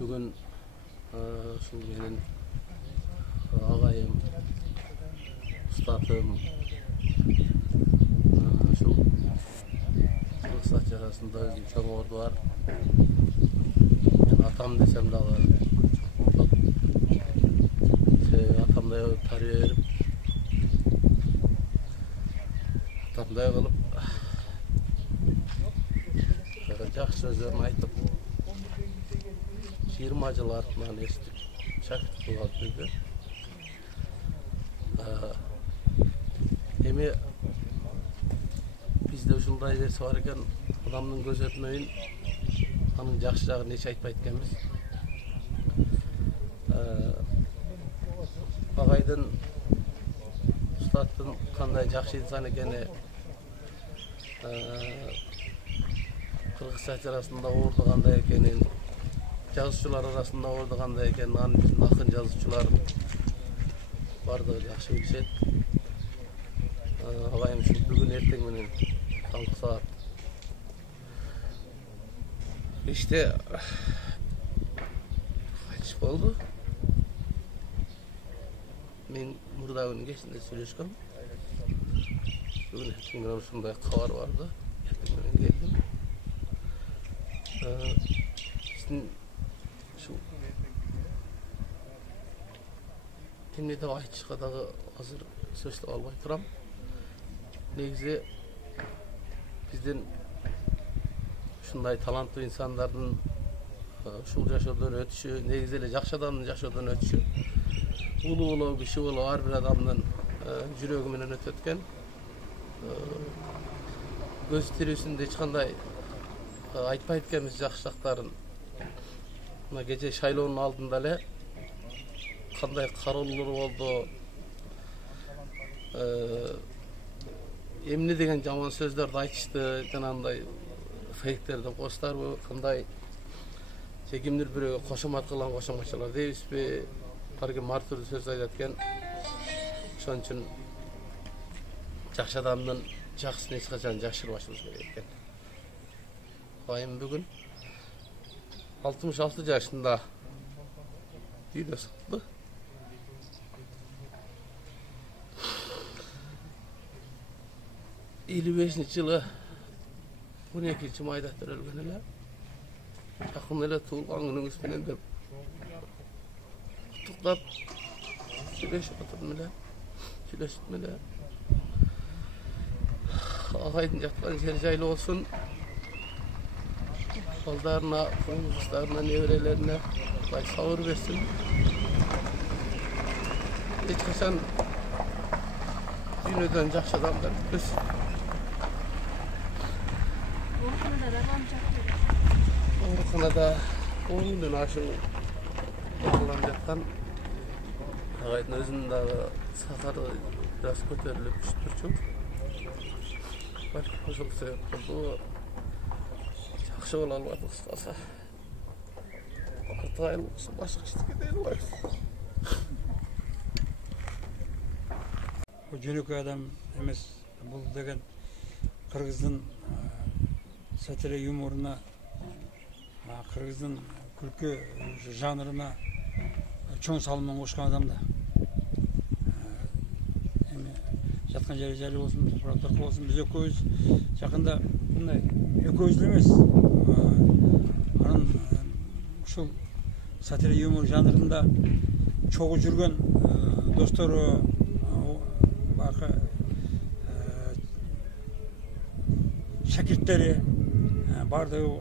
Bugün ушул менен агайым, устатым ушул кыргызстан чарасында өзүнүн чоң орду бар. Мен атам десем дагы атамдай тарбия берип, атамдай кылып жакшы сөздөрүн айтып 20 жыл артынан эстип шакирт кылып алып жүрдү. Эми бизде ушундай нерсе бар экен, адамдын көз өтмөйүн анын жакшы жагын эч айтпайт экенбиз. Агайдын, устаттын кандай жакшы инсан экени, Кыргызстан чарасында орду кандай экенин, жазуучулар арасында орду кандай экенин, анын биздин акын жазуучулар бардыгы жакшы билишет. Агайым ушул бүгүн эртең менен таңкы саат 5-те кайтыш болду. Мен мурда күнүн кечинде сүйлөшкөм. Бүгүн эртең менен ушундай кабар барды. Эртең менен келдим. Биздин ушул эмне деп айтышка дагы азыр сөз таба албай турам. Негизи биздин ушундай таланттуу инсандардын ушул жашоодон өтүшү, негизи эле жакшы адамдын жашоодон өтүшү, улуу болобу, кичи болобу, ар бир адамдын жүрөгү менен өтөт экен. Көз тирүүсүндө эч кандай айтпайт экенбиз жакшы жактарын. Мына кече шайлоонун алдында эле кандай кароолор болду, эмне деген жаман сөздөрдү айтышты, жанагындай фейктерди костарбы, кандай же кимдир бирөөгө кошомат кылган кошоматчылар дейбизби, ар ким ар түрдүү сөз айтат экен. Ошон үчүн жакшы адамдын жакшысын эч качан жашырбашыбыз керек экен. Агайым бүгүн 66 жашында үйдө сыкты. 55-жылы 12-майда төрөлгөн эле. Жакын эле туулган күнүңүз менен деп куттуктап сүйлөшүп отурдум эле. Сүйлөштүм эле. Агайдын жаткан жери жайлуу болсун. Балдарына, кыздарына, неберелерине сабыр берсин. Эч качан дүйнөдөн жакшы адамдар бүтпөсүн. Ооруканада 10 күндөн ашык ооруланып жаткан. Агайдын өзүнүн дагы сахары бир аз көтөрүлүп түшүп турчу. Балким ошол себеп болду. Жакшы боло албады кыскасы. Арты айыл болсо башка иштикке дейин алабыз. Жөнөкөй адам эмес. Бул деген кыргыздын сатира юморуна, кыргыздын күлкү жанрына чоң салымын кошкон адам да. Эми жаткан жери жайлуу болсун, топурактар болсун, биз экөөбүз жакында мындай экөөбүз эмес. Анын ушул сатира юмор жанрында чогуу жүргөн достору, шакирттери бардыгы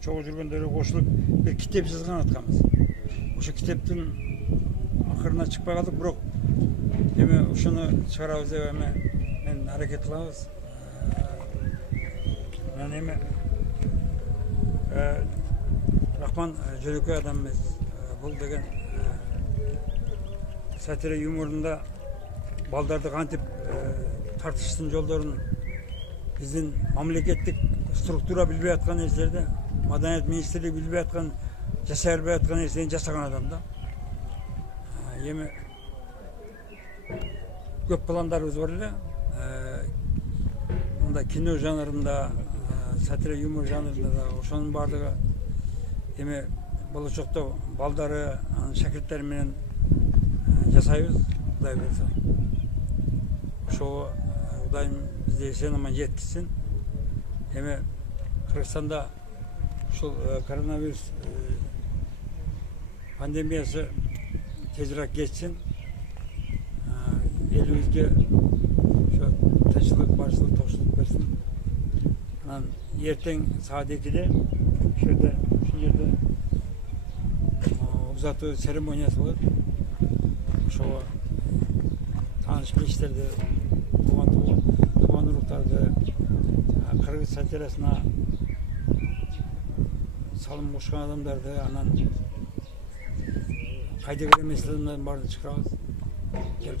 чогуу жүргөндөрү кошулуп бир китеп жазган атканбыз. Ошо китептин акырына чыкпай калдык, бирок эми ушуну чыгарабыз деп эми мен аракет кылабыз. Мен эми Рахман жөнөкөй адам эмес. Бул деген сатира юморунда балдарды кантип тартыштын жолдорун биздин мамлекеттик структура билбей аткан нерселерди, Маданият министрлиги билбей аткан, жасай албай аткан нерселерди жасаган адам да. Эми көп пландарыбыз бар эле. Мындай кино жанрында, сатира юмор жанрында да ошонун бардыгы эми болочокто балдары, шакирттери менен жасайбыз, Кудай буйрса. Ошого Кудайым бизде сенаман жеткизсин. Эми Кыргызстанда ушул коронавирус пандемиясы тезирээк кетсин. Элибизге ошо тынччылык, барчылык, токчулук берсин. Анан эртең саат 2-де ушул жерде узатуу церемониясы болот. Ошого тааныш билиштерди, тууган уруктарды, кыргыз сатирасына салым кошкон адамдарды, анан кайдыгер эмес адамдардын баарын чакырабыз. Келип